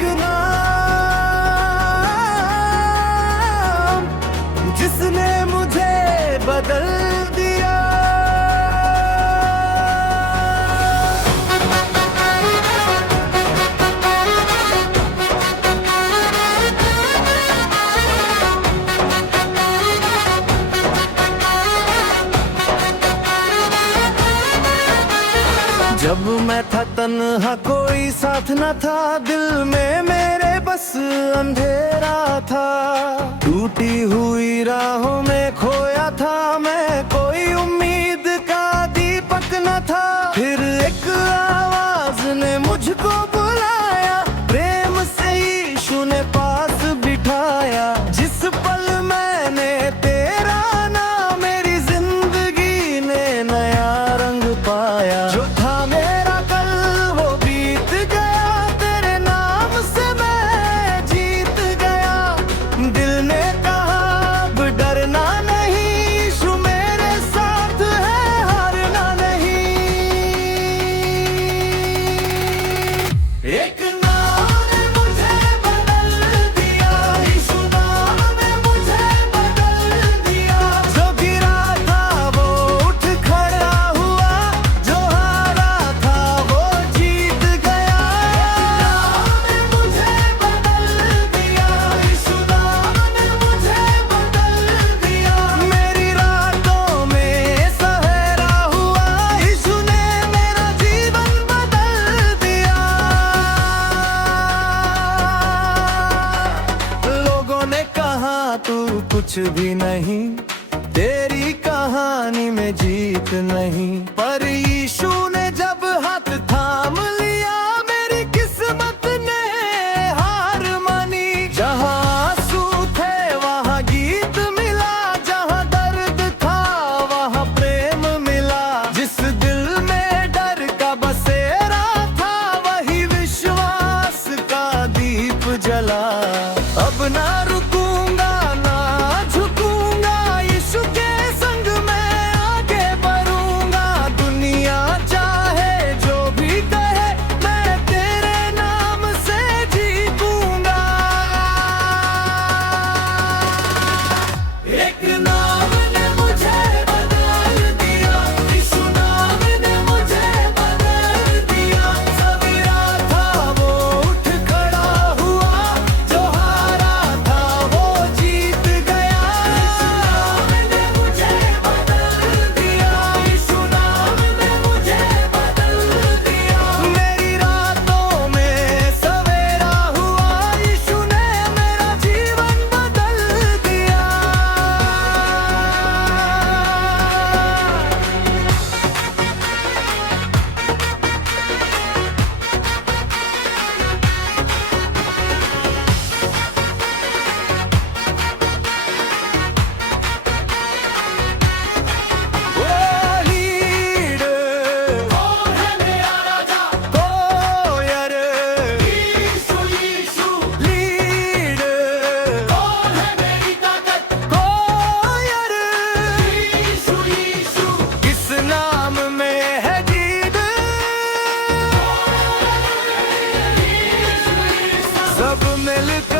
एक नाम जिसने मुझे बदल दिया। जब मैं था तन्हा कोई साथ न था, दिल में मेरे बस अंधेरा था। टूटी हुई राहों में खोया था मैं, कोई उम्मीद का दीपक न था। फिर एक आवाज ने मुझको बुलाया, प्रेम से यीशु ने पास बिठाया। जिस पल मैंने तेरा नाम, मेरी जिंदगी ने नया रंग पाया। जो था मेरा कल वो बीत गया, तेरे नाम से मैं जीत गया। दिल ने कहा अब डरना नहीं, यीशु मेरे साथ है हारना नहीं। एक नाम ने मुझे बदल दिया, यीशु नाम ने मुझे बदल दिया। जो गिरा था वो उठ खड़ा हुआ, जो हारा था वो जीत गया। नाम ने मुझे बदल दिया, यीशु नाम ने मुझे बदल दिया। मेरी रातों में सवेरा हुआ, यीशु ने मेरा जीवन बदल दिया। लोगों ने कहा तू कुछ भी नहीं, तेरी कहानी में जीत नहीं। पर यीशु ने जब हाथ थाम लिया, मेरी किस्मत ने हार मानी। जहाँ आंसू थे वहाँ गीत मिला, जहाँ दर्द था वहाँ प्रेम मिला। जिस दिल में डर का बसेरा था, वही विश्वास का दीप जला। अब ना रुकूंगा ना झुकूंगा, यीशु के संग मैं आगे बढ़ूंगा। दुनिया चाहे जो भी कहे, मैं तेरे नाम से जीतूंगा। एक नाम ने मुझे बदल दिया, यीशु नाम ने मुझे बदल दिया। सवेरा था वो उठ खड़ा हुआ, जो हारा था वो जीत गया। यीशु नाम ने मुझे बदल दिया, यीशु नाम ने मुझे बदल दिया। मेरी रातों में सवेरा हुआ, यीशु ने मेरा जीवन बदल दिया। ओ लीड कौन है मेरा राजा, कोयर यीशु यीशु। लीड कौन है मेरी ताकत, कोयर यीशु यीशु। किस नाम में है जीत, सब मिलकर